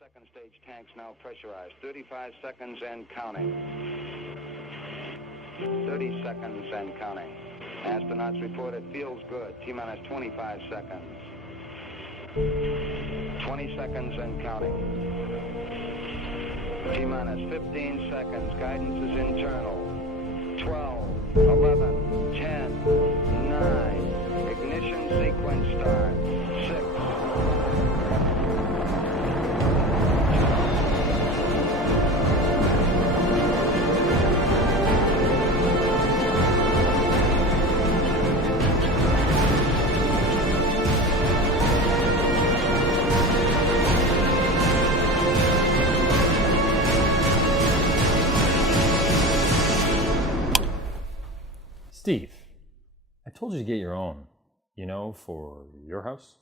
Second stage tanks now pressurized. 35 seconds and counting. 30 seconds and counting. Astronauts report it feels good. T-minus 25 seconds. 20 seconds and counting. T-minus 15 seconds. Guidance is internal. 12, 11, 10, 9. Ignition sequence start. 6. Steve, I told you to get your own, for your house.